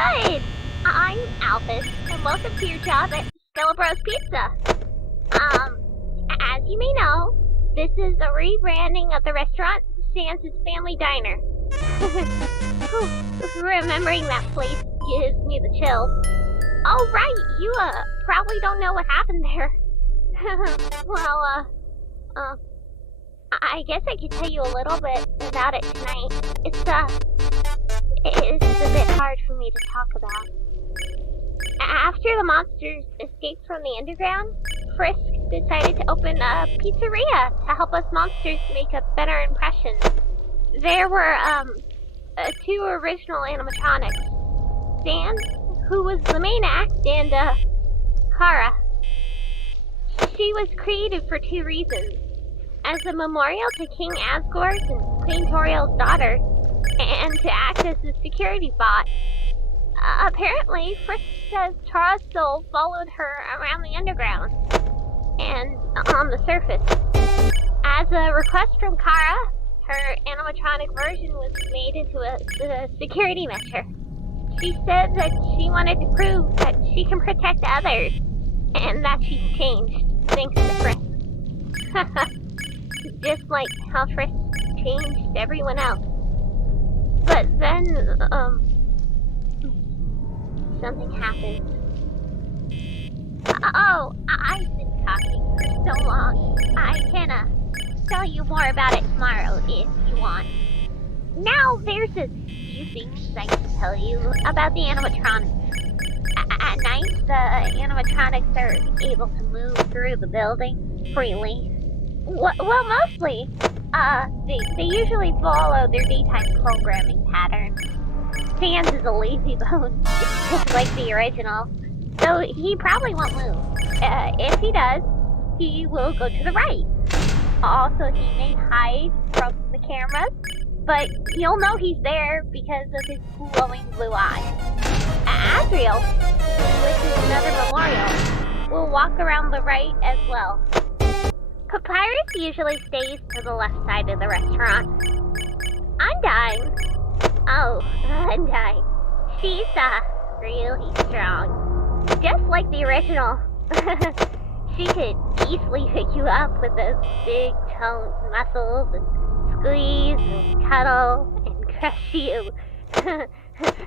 Good! I'm Albus, and welcome to your job at Skelebros Pizza. As you may know, this is a rebranding of the restaurant Sans' Family Diner. Remembering that place gives me the chills. Oh, right, you, probably don't know what happened there. Well, I guess I could tell you a little bit about it tonight. It's a bit hard for me to talk about. After the monsters escaped from the underground, Frisk decided to open a pizzeria to help us monsters make a better impression. There were, two original animatronics. Sans, who was the main act, and, Kara. She was created for two reasons. As a memorial to King Asgore and Queen Toriel's daughter, and to act as a security bot. Apparently, Frisk says Tara's soul followed her around the underground and on the surface. As a request from Kara, her animatronic version was made into a security measure. She said that she wanted to prove that she can protect others, and that she's changed, thanks to Frisk. Just like how Frisk changed everyone else. But then, something happened. Oh, I've been talking for so long. I can, tell you more about it tomorrow if you want. Now, there's a few things I can tell you about the animatronics. At night, the animatronics are able to move through the building freely. Well, mostly. They usually follow their daytime programming pattern. Sans is a lazy bone, just like the original, so he probably won't move. If he does, he will go to the right. Also, he may hide from the cameras, but you'll know he's there because of his glowing blue eyes. Asriel, which is another memorial, will walk around the right as well. Papyrus usually stays to the left side of the restaurant. Undyne. Oh, Undyne. She's, really strong. Just like the original. She could easily pick you up with those big toned muscles and squeeze and cuddle and crush you.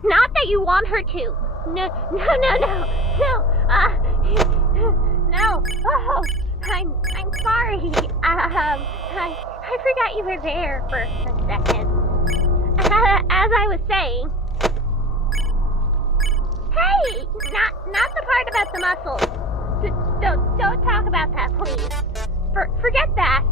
Not that you want her to. No. No. Oh. I'm sorry. I forgot you were there for a second. As I was saying. Hey, not the part about the muscles. Don't talk about that, please. Forget that.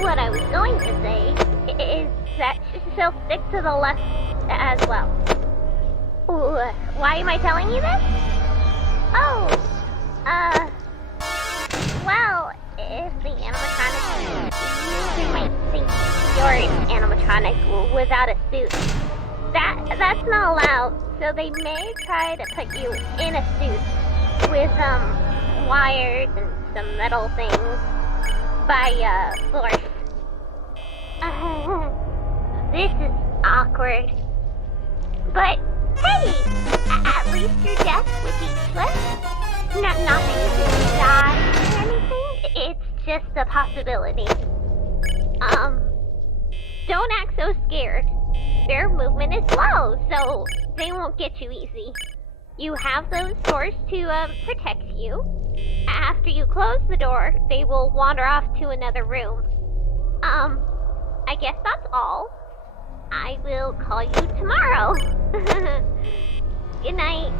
What I was going to say is that she'll stick to the left as well. Why am I telling you this? Oh, well, if the animatronic, you might think you're an animatronic without a suit. That's not allowed, so they may try to put you in a suit with, wires and some metal things by, force. This is awkward. But, hey! At least your death would be swift. Not that you could die or anything. It's just a possibility. Don't act so scared. Their movement is slow, so they won't get you easy. You have those doors to, protect you. After you close the door, they will wander off to another room. I guess that's all. I will call you tomorrow. Good night.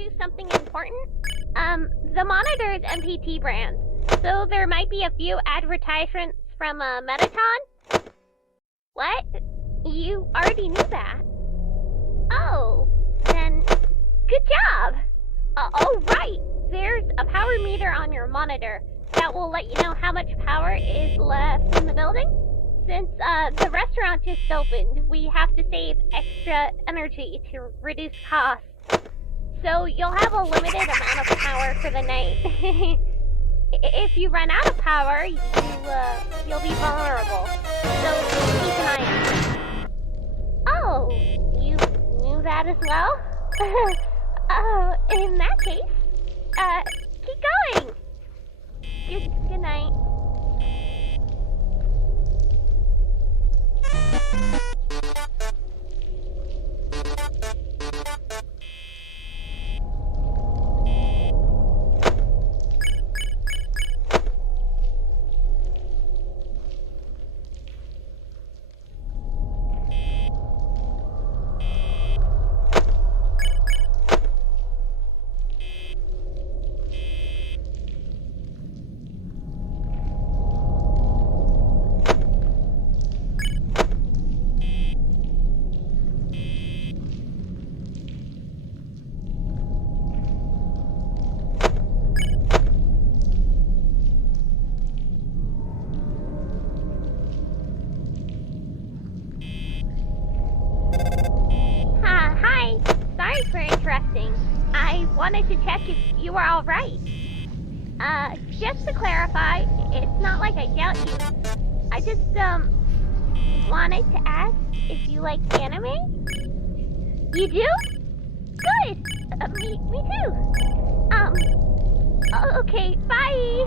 you something important? The monitor is MPT brand, so there might be a few advertisements from Mettaton. What? You already knew that? Oh, then good job! Oh, right! There's a power meter on your monitor that will let you know how much power is left in the building. Since the restaurant just opened, we have to save extra energy to reduce costs. So you'll have a limited amount of power for the night. If you run out of power, you'll be vulnerable. So keep an eye out. Oh, you knew that as well? Oh, in that case, keep going. Good night. Hi. Sorry for interrupting. I wanted to check if you were all right. Just to clarify, it's not like I doubt you. I just, wanted to ask if you like anime? You do? Good! Me too. Okay, bye!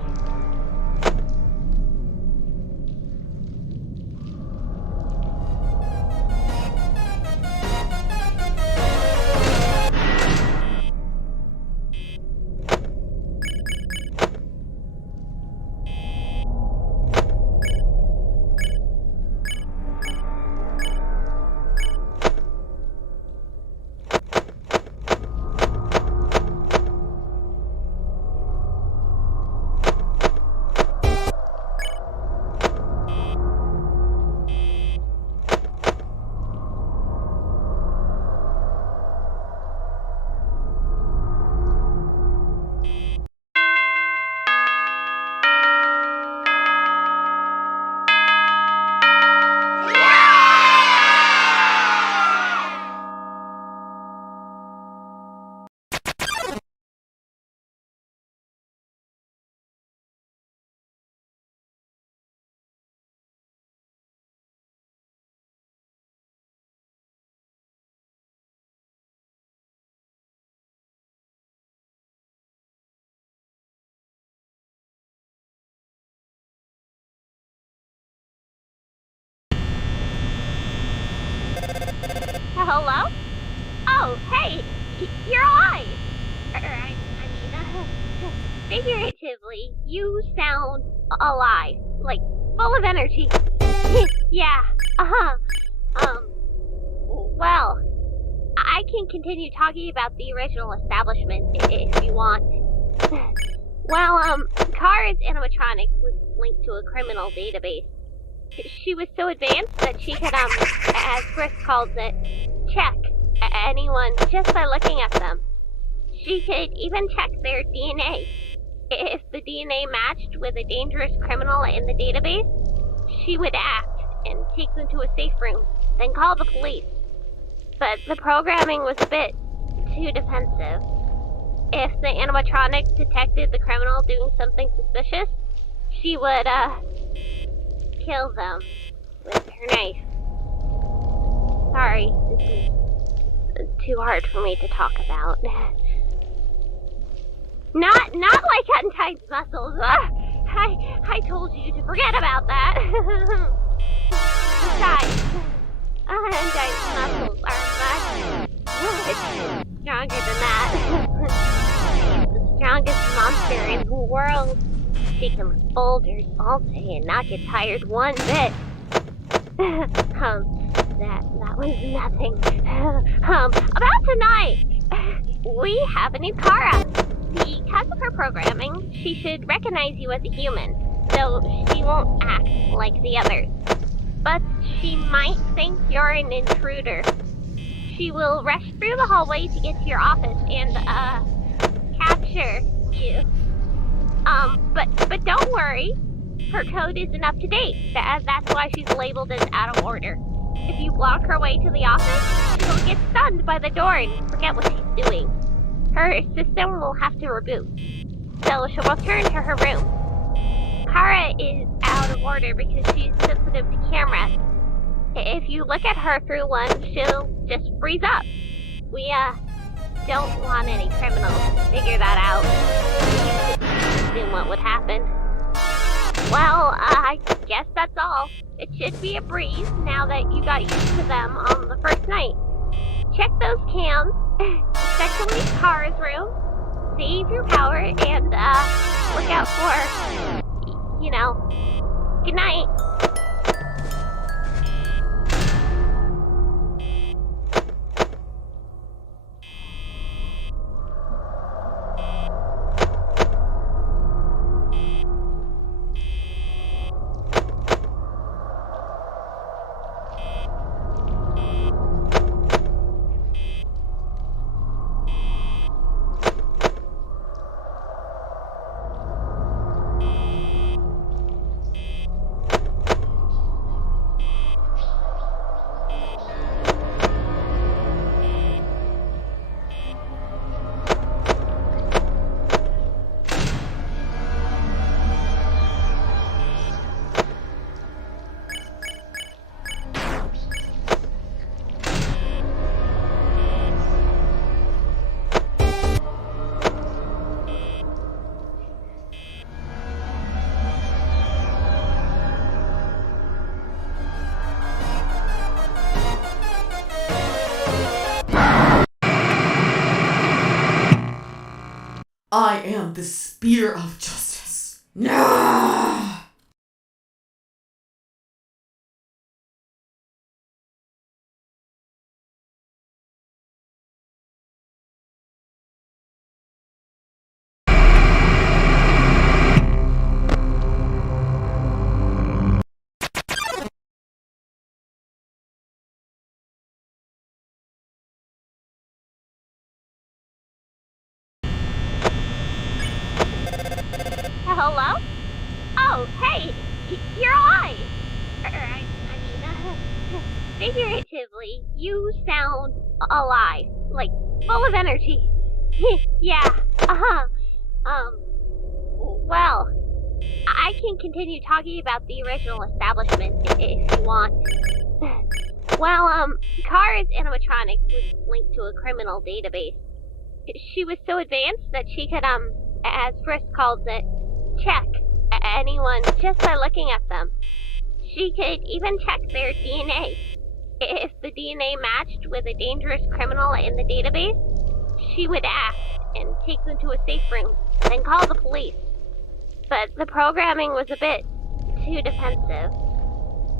Hello? Oh, hey! You're alive! Figuratively, you sound alive. Like, full of energy. Yeah, well, I can continue talking about the original establishment if you want. Well, Kara's animatronic was linked to a criminal database. She was so advanced that she could, as Brisk calls it, check anyone just by looking at them. She could even check their DNA. If the DNA matched with a dangerous criminal in the database, she would act and take them to a safe room, then call the police. But the programming was a bit too defensive. If the animatronic detected the criminal doing something suspicious, she would, kill them with her knife. Sorry, this is too hard for me to talk about. Not like Untied's muscles. I told you to forget about that. Besides, Untied's muscles are much stronger than that. She's the strongest monster in the world. She can lift boulders all day and not get tired one bit. That was nothing. About tonight. We have a new Kara. Because of her programming, she should recognize you as a human, so she won't act like the others. But she might think you're an intruder. She will rush through the hallway to get to your office and, capture you. But don't worry. Her code isn't up to date. That's why she's labeled as out of order. If you block her way to the office, she'll get stunned by the door and forget what she's doing. Her system will have to reboot, so she'll return to her room. Kara is out of order because she's sensitive to cameras. If you look at her through one, she'll just freeze up. We, don't want any criminals to figure that out. You could assume what would happen. Well, I guess that's all. It should be a breeze now that you got used to them on the first night. Check those cams, especially Kara's room, save your power, and, look out for, good night. I am the spear of justice. No! Hello? Oh, hey, you're alive! Figuratively, you sound alive, like full of energy. Yeah, well, I can continue talking about the original establishment if you want. Well, Kara's animatronics was linked to a criminal database. She was so advanced that she could, as Frisk calls it, check anyone just by looking at them. She could even check their DNA. If the DNA matched with a dangerous criminal in the database, she would act and take them to a safe room, then call the police. But the programming was a bit too defensive.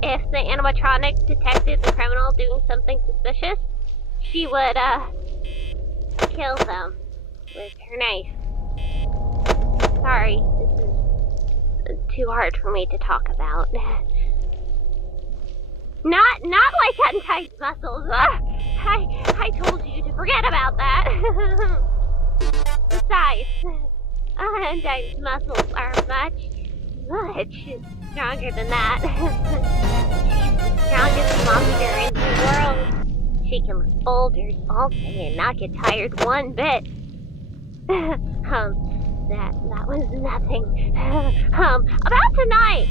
If the animatronics detected the criminal doing something suspicious, she would, kill them with her knife. Sorry, this is too hard for me to talk about. Not like Untied's muscles. I told you to forget about that. Besides, Untied's muscles are much stronger than that. She's the strongest monster in the world. She can lift boulders all day and not get tired one bit. That was nothing. About tonight,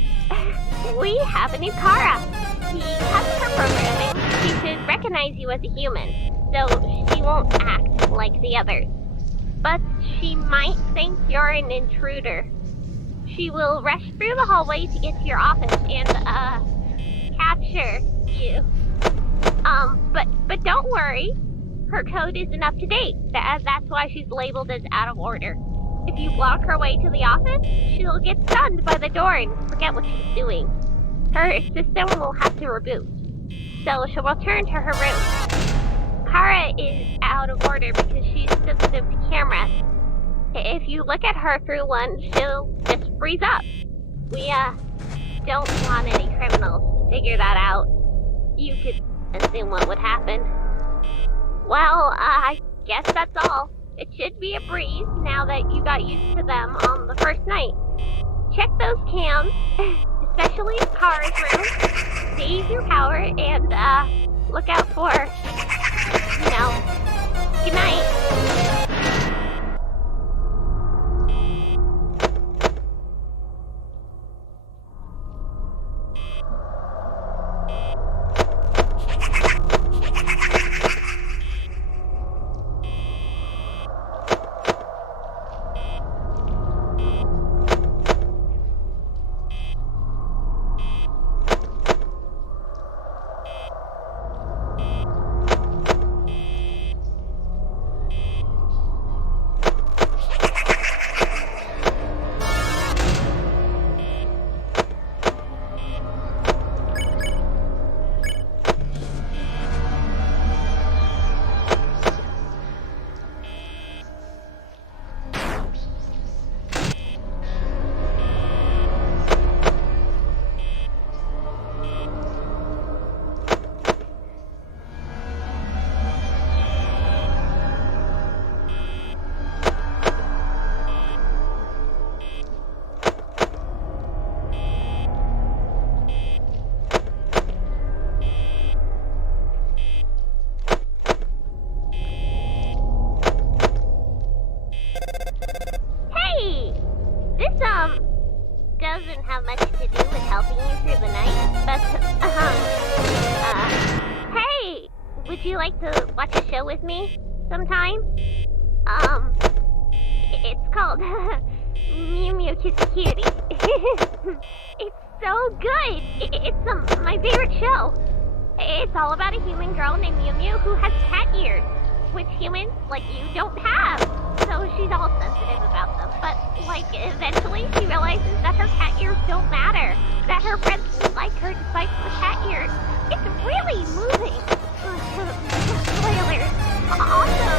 we have a new Kara. Because of her programming, she should recognize you as a human, so she won't act like the others. But she might think you're an intruder. She will rush through the hallway to get to your office and, capture you. But don't worry. Her code isn't up to date. That's why she's labeled as out of order. If you block her way to the office, she'll get stunned by the door and forget what she's doing. Her system will have to reboot, so she'll return to her room. Kara is out of order because she's sensitive to cameras. If you look at her through one, she'll just freeze up. We, don't want any criminals to figure that out. You could assume what would happen. Well, I guess that's all. It should be a breeze now that you got used to them on the first night. Check those cams, especially Kara's room. Save your power and, look out for, good night. Doesn't have much to do with helping you through the night, but, hey! Would you like to watch a show with me sometime? It's called Mew Mew Kissy Cutie. It's so good! It's my favorite show. It's all about a human girl named Mew Mew who has cat ears, which humans like you don't have. So she's all sensitive about them, but, eventually she realizes that her cat ears don't matter, that her friends will like her despite the cat ears. It's really moving. Spoilers. Also,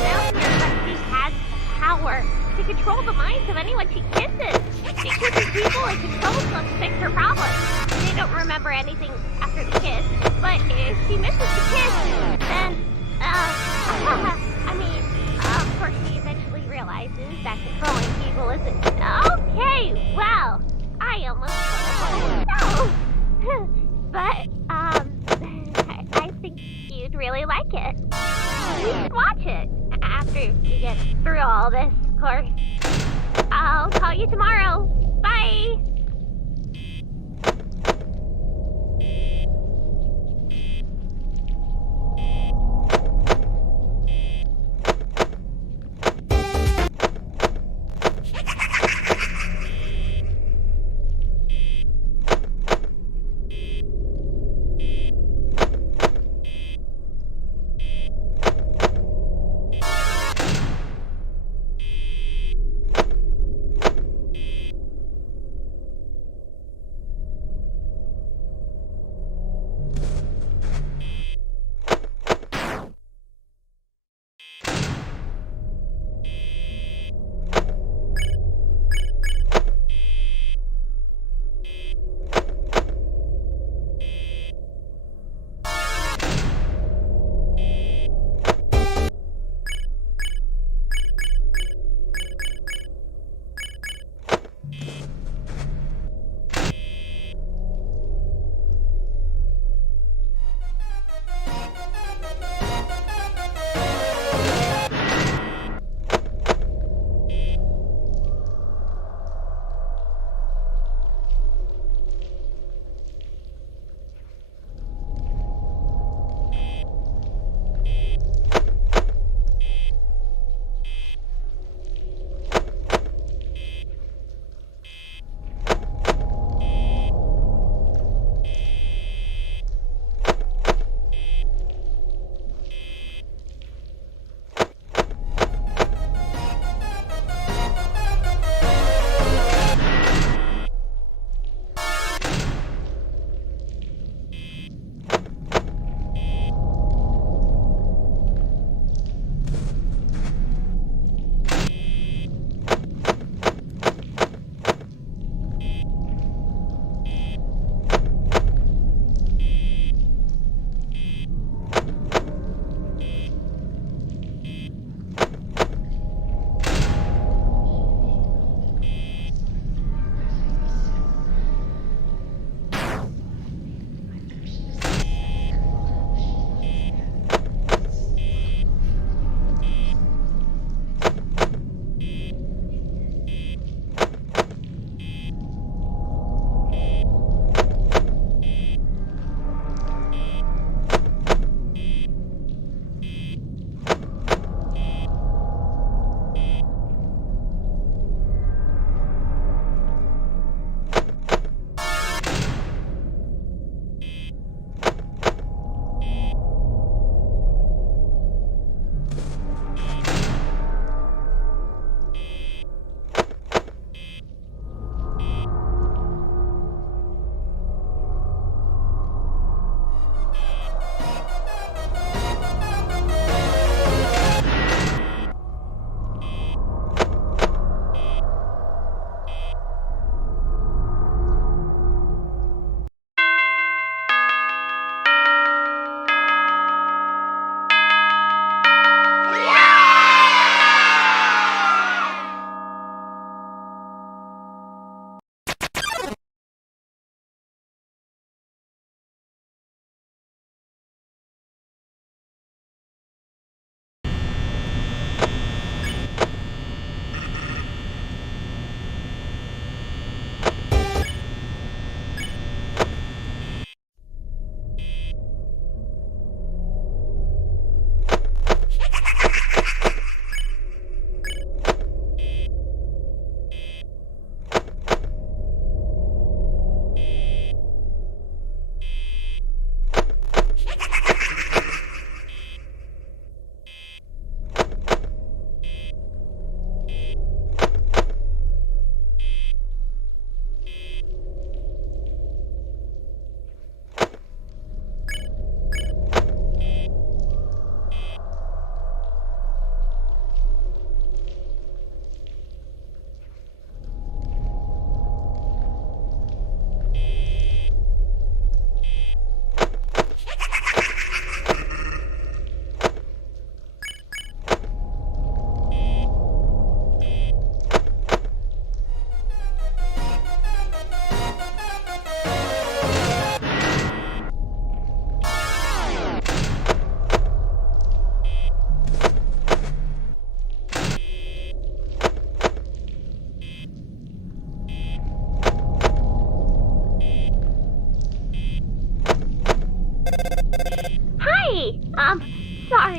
down here that she has power to control the minds of anyone she kisses. She kisses people and controls them to fix her problems. They don't remember anything after the kiss, but if she misses the kiss, then, of course she eventually realizes that controlling people isn't... Okay, well, I almost no. But, I think you'd really like it. We should watch it after you get through all this, of course. I'll call you tomorrow. Bye!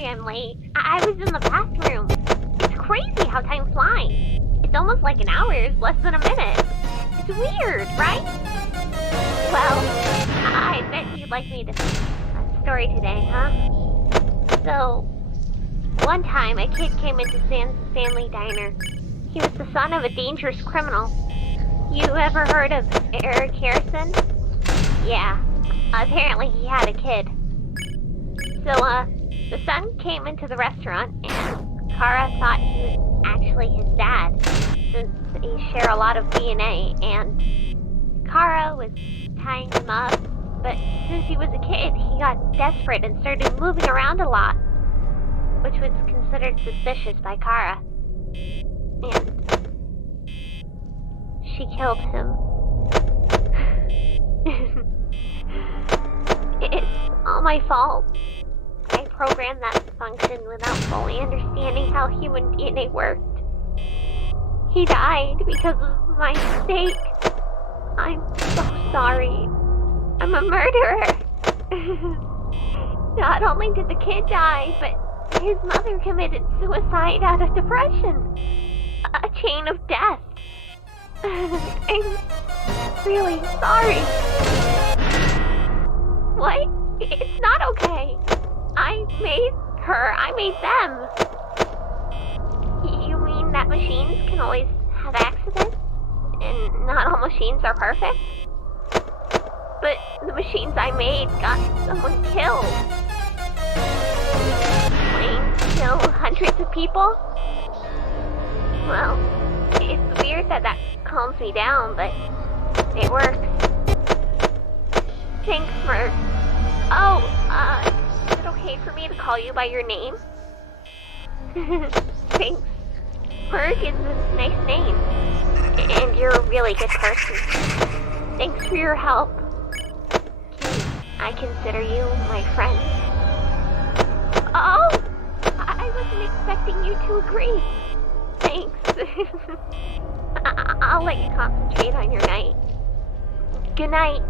sorry I'm late. I was in the bathroom. It's crazy how time flies. It's almost like an hour is less than a minute. It's weird, right? Well, I bet you'd like me to tell a story today, huh? So, one time a kid came into Sam's family diner. He was the son of a dangerous criminal. You ever heard of Eric Harrison? Yeah, apparently he had a kid. So, the son came into the restaurant, and Kara thought he was actually his dad, since they share a lot of DNA, and Kara was tying him up, but since he was a kid, he got desperate and started moving around a lot, which was considered suspicious by Kara. And she killed him. It's all my fault. I programmed that function without fully understanding how human DNA worked. He died because of my mistake. I'm so sorry. I'm a murderer. Not only did the kid die, but his mother committed suicide out of depression. A chain of death. I'm really sorry. What? It's not okay. I made her. I made them. You mean that machines can always have accidents? And not all machines are perfect? But the machines I made got someone killed. Planes kill hundreds of people? Well, it's weird that calms me down, but it works. Thanks, Merc. Oh, is it okay for me to call you by your name? Thanks. Merc is a nice name. And you're a really good person. Thanks for your help. I consider you my friend. Oh! I wasn't expecting you to agree. Thanks. I'll let you concentrate on your night. Good night.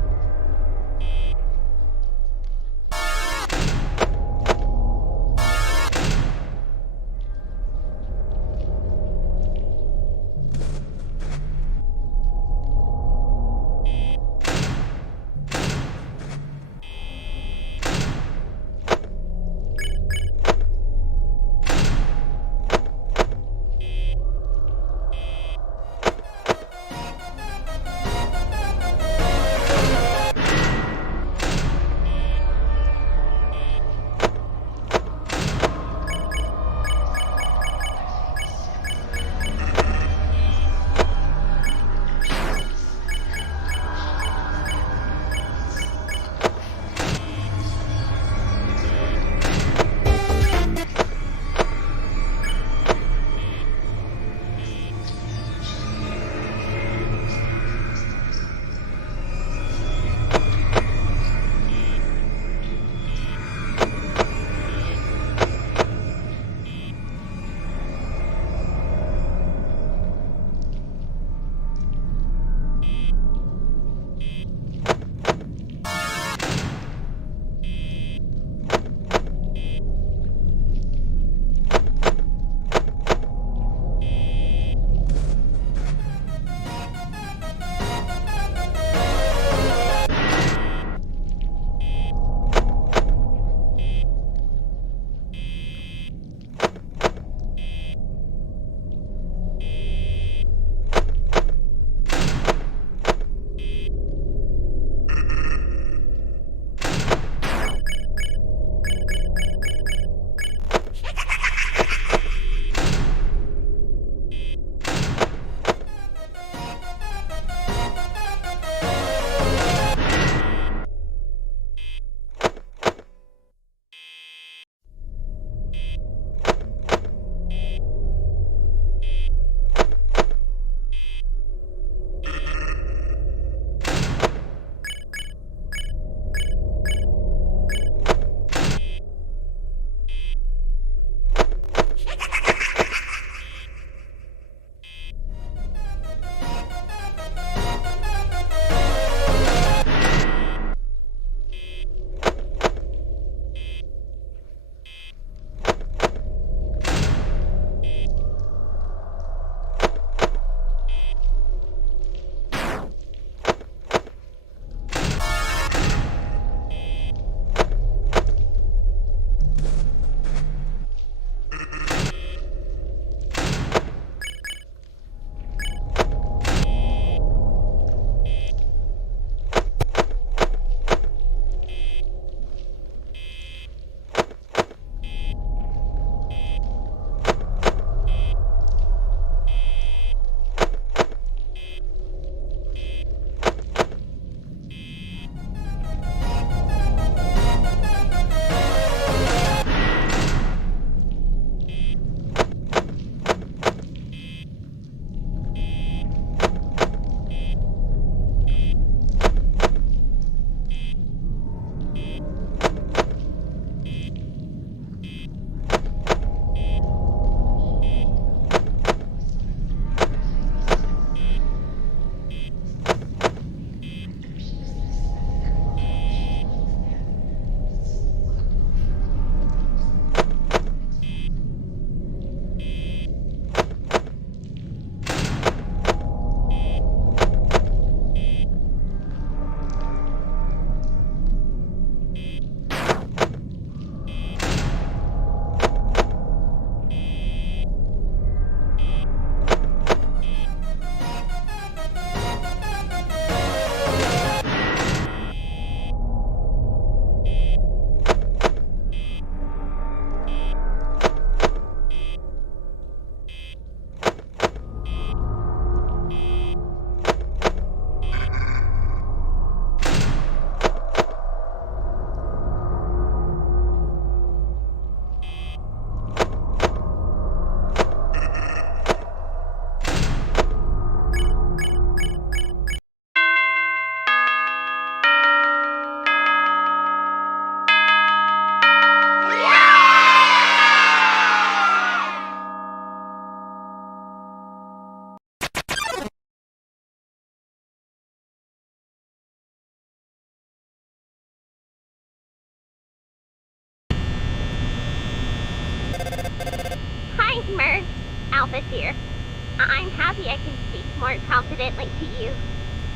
I'm happy I can speak more confidently to you,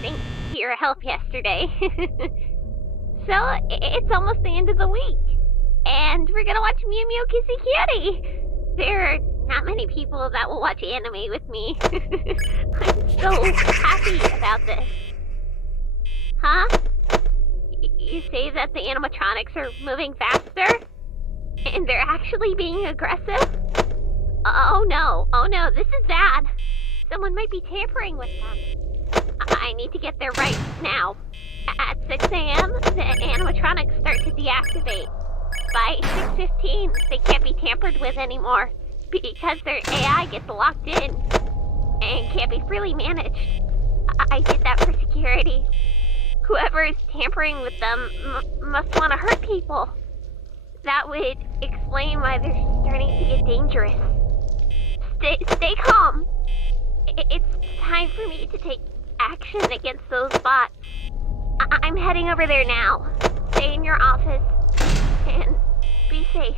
thanks to your help yesterday. So, it's almost the end of the week, and we're gonna watch Mew Mew Kissy Kitty. There are not many people that will watch anime with me. I'm so happy about this. Huh? You say that the animatronics are moving faster? And they're actually being aggressive? Oh no, this is bad. Someone might be tampering with them. I need to get their rights now. At 6 a.m., the animatronics start to deactivate. By 6:15, they can't be tampered with anymore because their AI gets locked in and can't be freely managed. I did that for security. Whoever is tampering with them must want to hurt people. That would explain why they're starting to get dangerous. Stay calm. It's time for me to take action against those bots. I'm heading over there now. Stay in your office and be safe.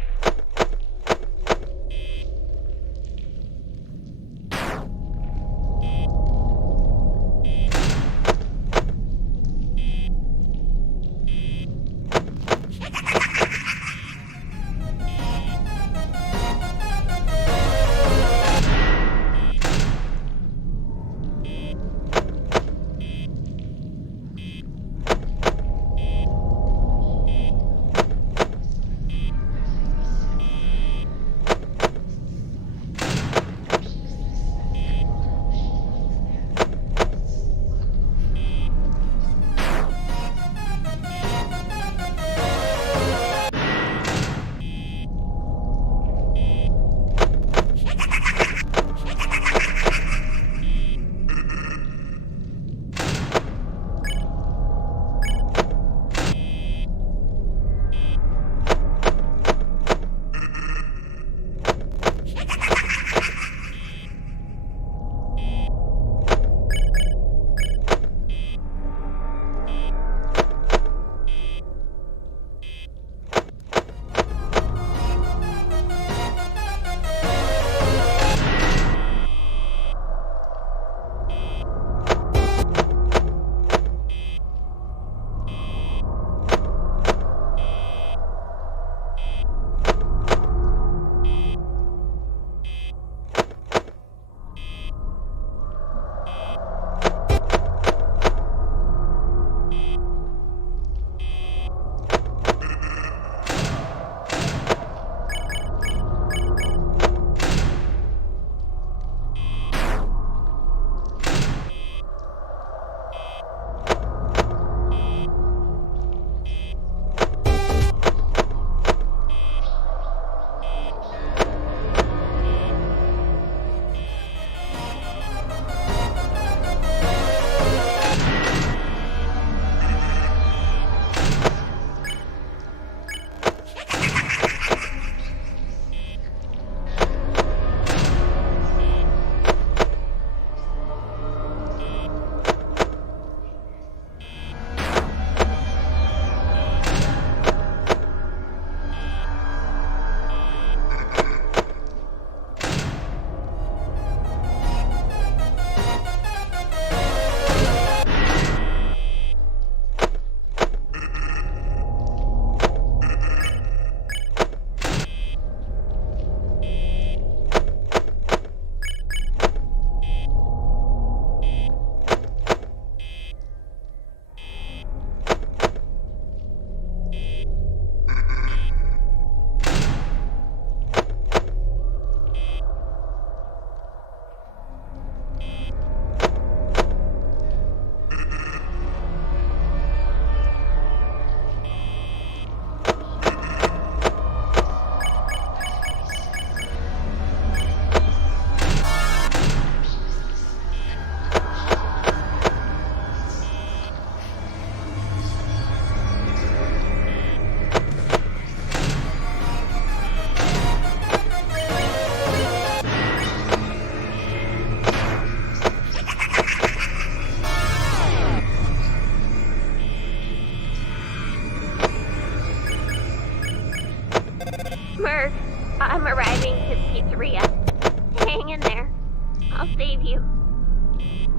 save you.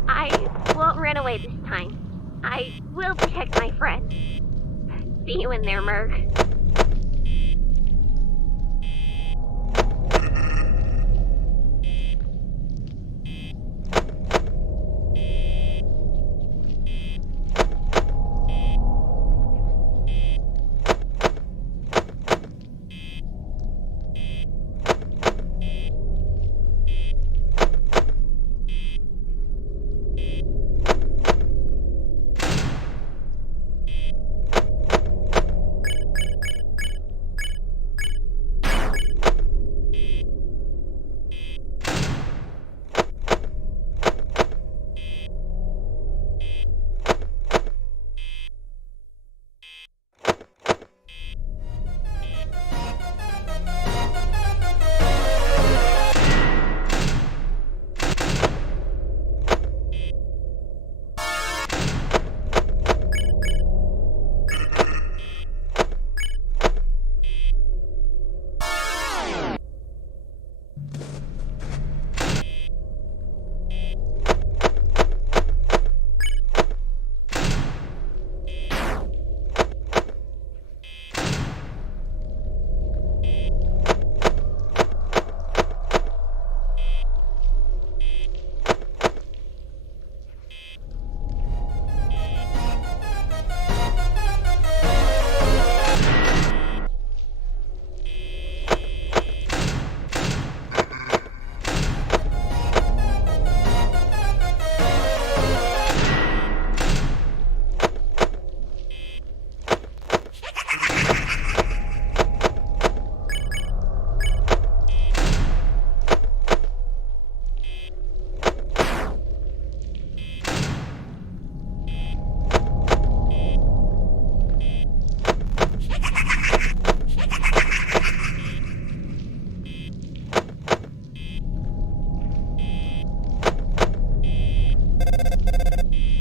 I won't run away this time. I will protect my friend. See you in there, Merg.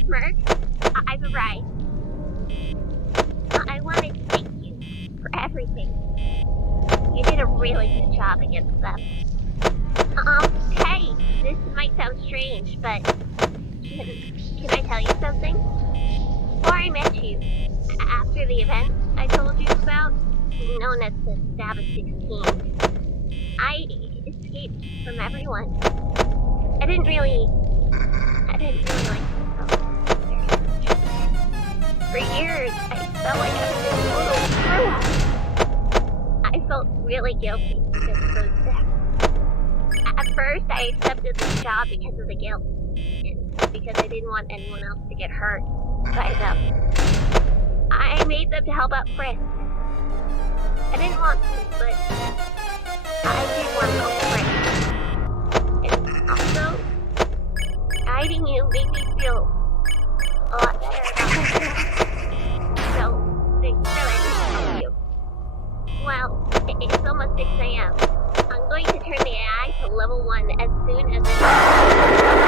Merc, I've arrived. I wanted to thank you for everything. You did a really good job against them. Hey, this might sound strange, but can I tell you something? Before I met you, after the event I told you about, known as the Stab of 16, I escaped from everyone. I didn't really like myself very much. For years, I felt like I was a total screw-up. I felt really guilty because of those steps. At first, I accepted this job because of the guilt, and because I didn't want anyone else to get hurt by them. I made them to help out friends. I didn't want to, but I did want to help friends. And also, guiding you made me feel a lot better about myself. So, thanks for letting me help you. Well, it's almost 6 a.m. I'm going to turn the AI to level 1 as soon as it's